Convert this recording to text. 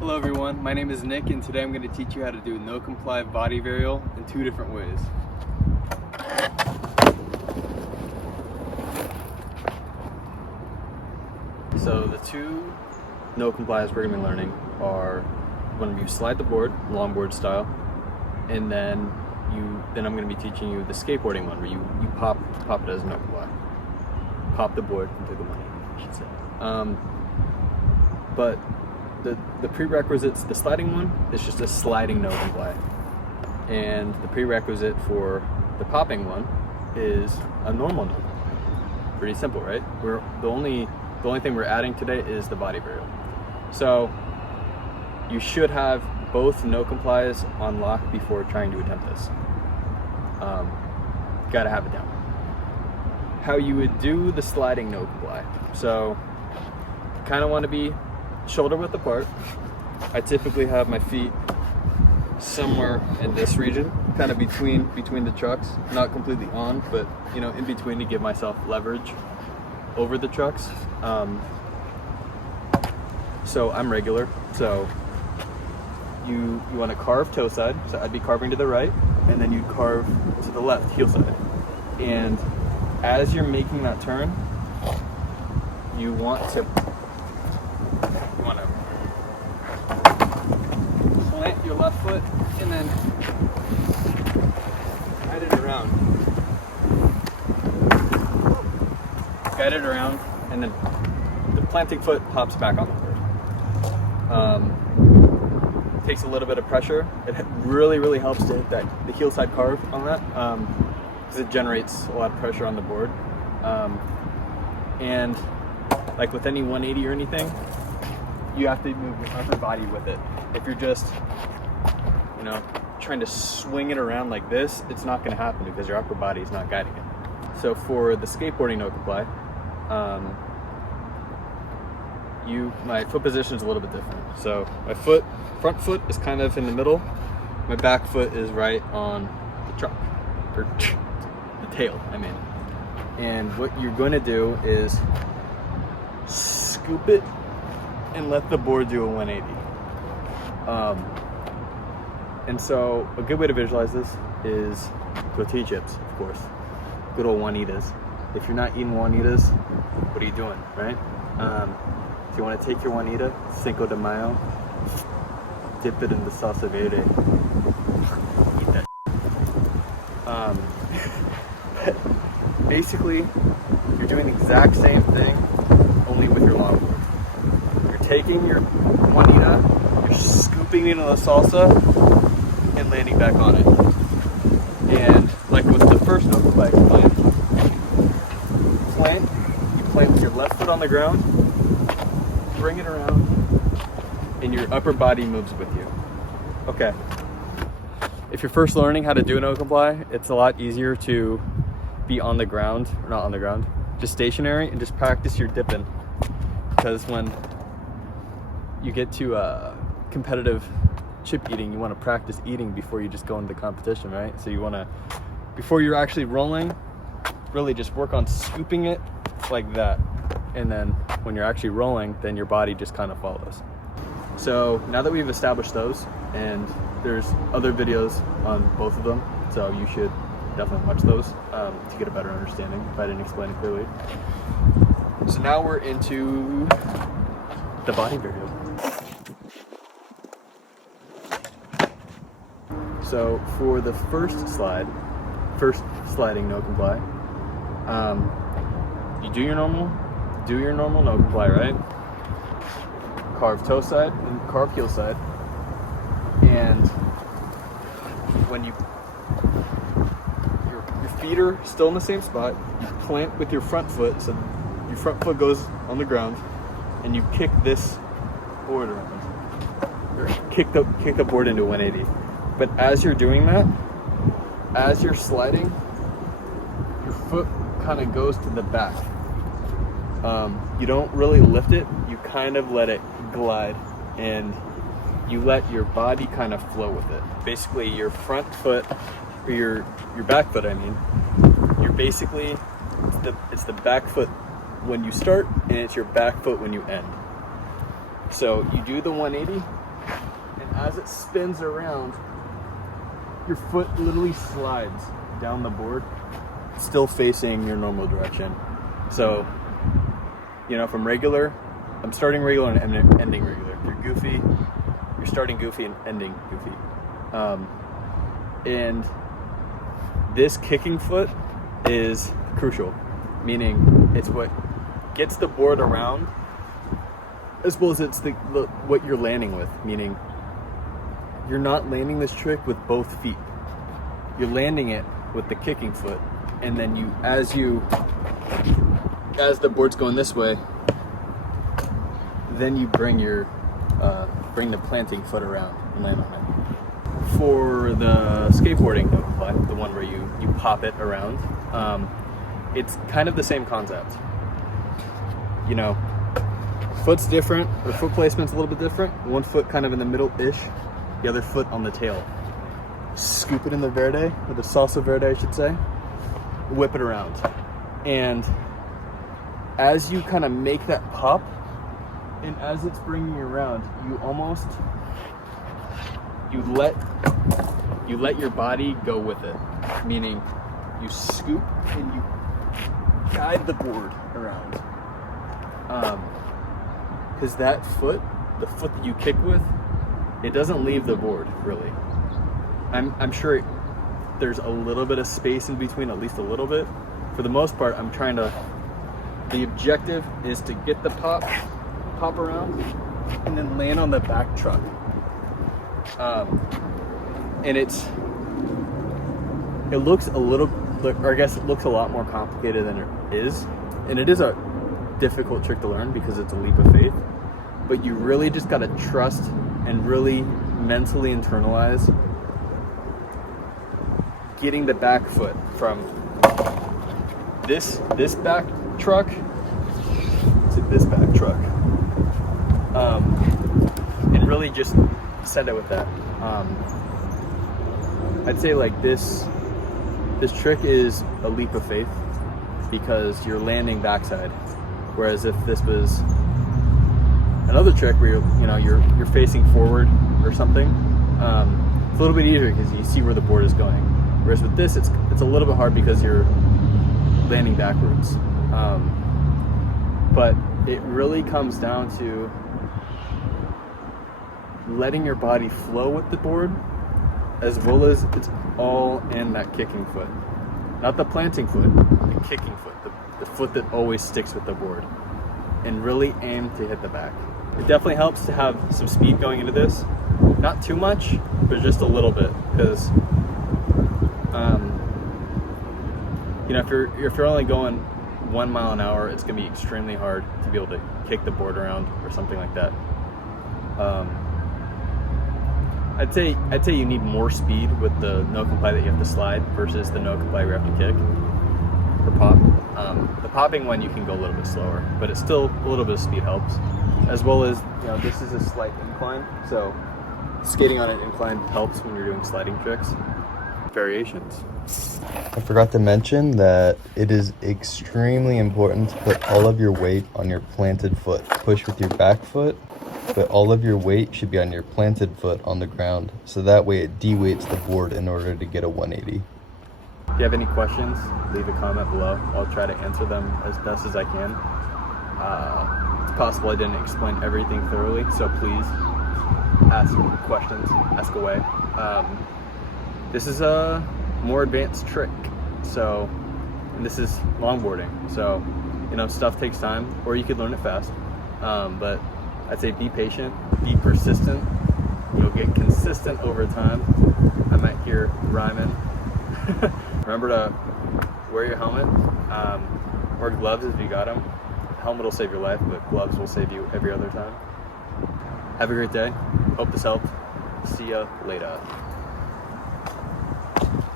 Hello everyone, my name is Nick and today I'm going to teach you how to do no comply body varial in 2 different ways. So the 2 no complies we're going to be learning are when you slide the board, longboard style, and then I'm going to be teaching you the skateboarding one where you pop it as no comply. Pop the board into the money, I should say. But the prerequisites, the sliding one is just a sliding no comply, and the prerequisite for the popping one is a normal no comply. Pretty simple, right? The only thing we're adding today is the body varial. So you should have both no complies on lock before trying to attempt this. Gotta have it down. How you would do the sliding no comply. So you kind of want to be shoulder width apart. I typically have my feet somewhere in this region, kind of between the trucks, not completely on, but in between to give myself leverage over the trucks. So I'm regular. So you want to carve toe side. So I'd be carving to the right, and then you carve to the left, heel side. And as you're making that turn, you want to plant your left foot and then guide it around. Guide it around, and then the planting foot hops back on the board. Takes a little bit of pressure. It really helps to hit the heel side carve on that, because it generates a lot of pressure on the board. And like with any 180 or anything, you have to move your upper body with it. If you're just, trying to swing it around like this, it's not going to happen because your upper body is not guiding it. So for the skateboarding no comply, my foot position is a little bit different. So my front foot is kind of in the middle. My back foot is right on the truck, or the tail, I mean. And what you're going to do is scoop it and let the board do a 180. And so a good way to visualize this is tortilla chips, of course. Good old Juanitas. If you're not eating Juanitas, what are you doing, right? So you want to take your Juanita, Cinco de Mayo, dip it in the salsa verde. Eat that. Basically, you're doing the exact same thing, only with your longboard. You're taking your Juanita, you're scooping it into the salsa, and landing back on it. And like with the first no comply you plant with your left foot on the ground, bring it around, and your upper body moves with you. Okay. If you're first learning how to do a no comply, it's a lot easier to be on the ground, or not on the ground, just stationary, and just practice your dipping. Because when you get to competitive chip eating, you want to practice eating before you just go into the competition, right? So you want to, before you're actually rolling, really just work on scooping it like that. And then when you're actually rolling, then your body just kind of follows. So now that we've established those, and there's other videos on both of them, so you should definitely watch those to get a better understanding if I didn't explain it clearly. So now we're into the body varial. So for the first sliding no comply, you do your normal no comply, right? Carve toe side and carve heel side, and when your feet are still in the same spot, you plant with your front foot, so your front foot goes on the ground, and you kick this board around, or kick the board into 180. But as you're doing that, as you're sliding, your foot kind of goes to the back. You don't really lift it, you kind of let it glide, and you let your body kind of flow with it. Basically, your front foot, or your back foot, I mean, you're basically, it's the back foot when you start, and it's your back foot when you end. So you do the 180, And as it spins around, your foot literally slides down the board, still facing your normal direction. So, you know, from regular, I'm starting regular and ending regular. If you're goofy, you're starting goofy and ending goofy. And this kicking foot is crucial, meaning it's what gets the board around, as well as it's the what you're landing with, meaning you're not landing this trick with both feet. You're landing it with the kicking foot, and then as the board's going this way, then you bring the planting foot around and land on it. For the skateboarding no comply, the one where you pop it around, it's kind of the same concept. You know, foot's different, the foot placement's a little bit different. One foot kind of in the middle-ish, the other foot on the tail. Scoop it in the verde, or the salsa verde I should say, whip it around. And as you kind of make that pop, and as it's bringing you around, you let your body go with it, meaning you scoop and you guide the board around. Because that foot, the foot that you kick with, it doesn't leave the board really. I'm sure there's a little bit of space in between, at least a little bit. For the most part, the objective is to get the pop around and then land on the back truck. And it looks a little, or I guess it looks a lot more complicated than it is. And it is a difficult trick to learn because it's a leap of faith. But you really just gotta trust and really mentally internalize getting the back foot from this back truck to this back truck. And really just set it with that. I'd say like this trick is a leap of faith because you're landing backside. Whereas if this was another trick where you're facing forward or something, it's a little bit easier because you see where the board is going. Whereas with this, it's a little bit hard because you're landing backwards. But it really comes down to letting your body flow with the board, as well as it's all in that kicking foot. Not the planting foot, the kicking foot, the foot that always sticks with the board. And really aim to hit the back. It definitely helps to have some speed going into this. Not too much, but just a little bit, because if you're only going 1 mile an hour, it's gonna be extremely hard to be able to kick the board around or something like that. I'd say you need more speed with the no comply that you have to slide versus the no comply where you have to kick or pop. The popping one you can go a little bit slower, but it's still a little bit of speed helps. As well as, this is a slight incline, so skating on an incline helps when you're doing sliding tricks. Variations. I forgot to mention that it is extremely important to put all of your weight on your planted foot. Push with your back foot, but all of your weight should be on your planted foot on the ground. So that way it de-weights the board in order to get a 180. If you have any questions, leave a comment below. I'll try to answer them as best as I can. It's possible I didn't explain everything thoroughly, so please ask questions, ask away. This is a more advanced trick, and this is longboarding, so stuff takes time, or you could learn it fast. But I'd say be patient, be persistent. You'll get consistent over time. I might hear rhyming. Remember to wear your helmet, wear gloves if you got them. Helmet will save your life, but gloves will save you every other time. Have a great day. Hope this helped. See ya later.